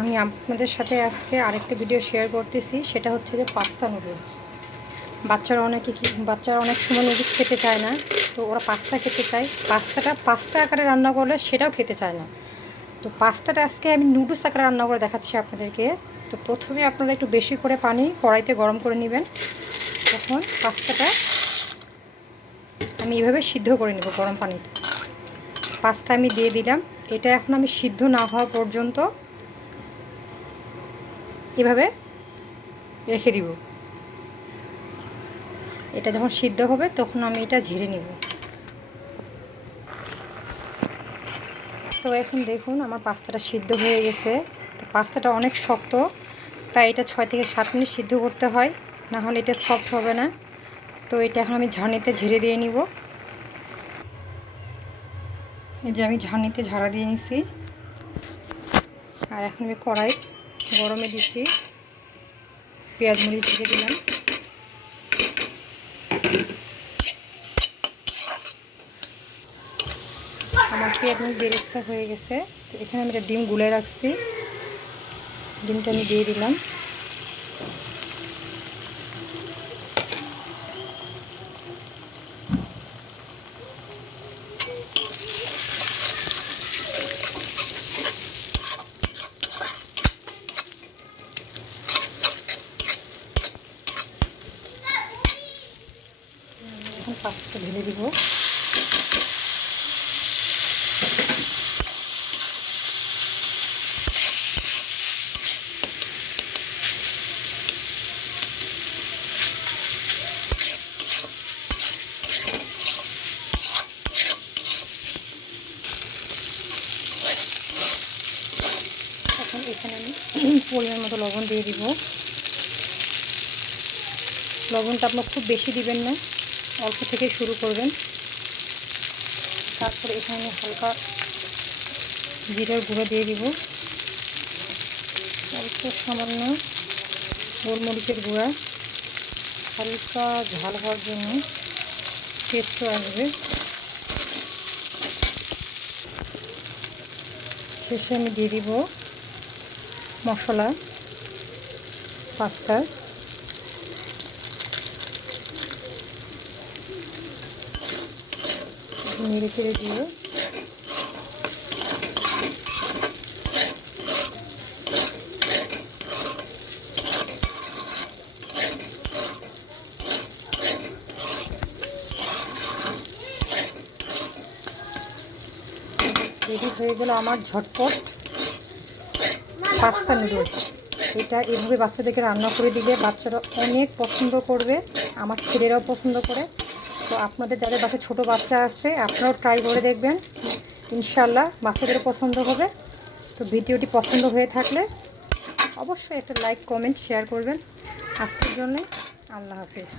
আমি আপনাদের সাথে আজকে আরেকটা ভিডিও শেয়ার করতেছি, সেটা হচ্ছে যে পাস্তা নুডলস। বাচ্চারা অনেক সময় নুডলস খেতে চায় না, তো ওরা পাস্তা খেতে চায়। পাস্তা আকারে রান্না করলে সেটাও খেতে চায় না। তো পাস্তাটা আজকে আমি নুডলস আকারে রান্না করে দেখাচ্ছি আপনাদেরকে। তো প্রথমে আপনারা একটু বেশি করে পানি কড়াইতে গরম করে নেবেন। তখন পাস্তাটা আমি এভাবে সিদ্ধ করে নেব গরম পানিতে। পাস্তা আমি দিয়ে দিলাম। এটা এখন আমি সিদ্ধ না হওয়া পর্যন্ত এভাবে রেখে দিব। এটা যখন সিদ্ধ হবে তখন আমি এটা ঝেড়ে নিব। তো এখন দেখুন আমার পাস্তাটা সিদ্ধ হয়ে গেছে। তো পাস্তাটা অনেক শক্ত, তাই এটা 6 থেকে 7 মিনিট সিদ্ধ করতে হয়, না হলে এটা সফট হবে না। তো এটা এখন আমি ঝাড়নিতে ঝেড়ে দিয়ে নিব। এই যে আমি ঝাড়নিতে ঝাড়া দিয়ে নিছি। আর এখন আমি কড়াই গরমে দিচ্ছি, পেঁয়াজ মরিচ দিয়ে দিলাম। আমার পেঁয়াজ মরিচ বেরেস্তা হয়ে গেছে। তো এখানে আমি একটা ডিম গুলে রাখছি, ডিমটা আমি দিয়ে দিলাম। এখন পাস্তাটা ঢেলে দিব। এখন এখানে আমি পরিমাণ মতো লবণ দিয়ে দিব। লবণটা আপনার খুব বেশি দিবেন না, অল্প থেকে শুরু করবেন। তারপরে এখানে আমি হালকা জিরার গুঁড়ো দিয়ে দিব, অল্প সামান্য গোলমরিচের গুঁড়া, হালকা ঝাল হওয়ার জন্য, টেস্টও আসবে। শেষে আমি দিয়ে দিব মশলা পাস্তার। নেড়ে চেড়ে দিয়ে রেডি হয়ে গেল আমার ঝটপট পাস্তা নুডলস। এটা এভাবে বাচ্চাদেরকে রান্না করে দিলে বাচ্চারা অনেক পছন্দ করবে, আমার ছেলেরাও পছন্দ করে। তো আপনাদের যাদের বাসায় ছোটো বাচ্চা আছে আপনারাও ট্রাই করে দেখবেন, ইনশাল্লাহ বাচ্চাদেরও পছন্দ হবে। তো ভিডিওটি পছন্দ হয়ে থাকলে অবশ্যই একটা লাইক কমেন্ট শেয়ার করবেন। আজকের জন্যে আল্লাহ হাফেজ।